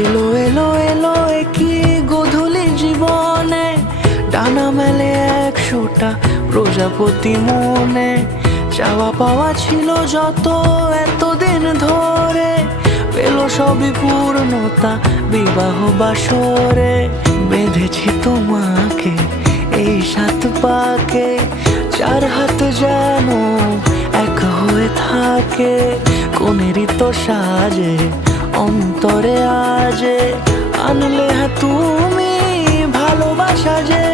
এলো এলো এলো কি গোধূলি জীবনে, ডানা মেলে 100টা প্রজাপতি মনে। চাওয়া পাওয়া ছিল যত এতদিন ধরে, পেল সবই পূর্ণতা বিবাহ বাসরে। বেঁধেছি তোমাকে এই 7 পাকে, 4 হাত যেন এক হয়ে থাকে। কোনেরই তো সাজে অন্তরে আজে, আনলে হ্যাঁ তুমি ভালোবাসা যে।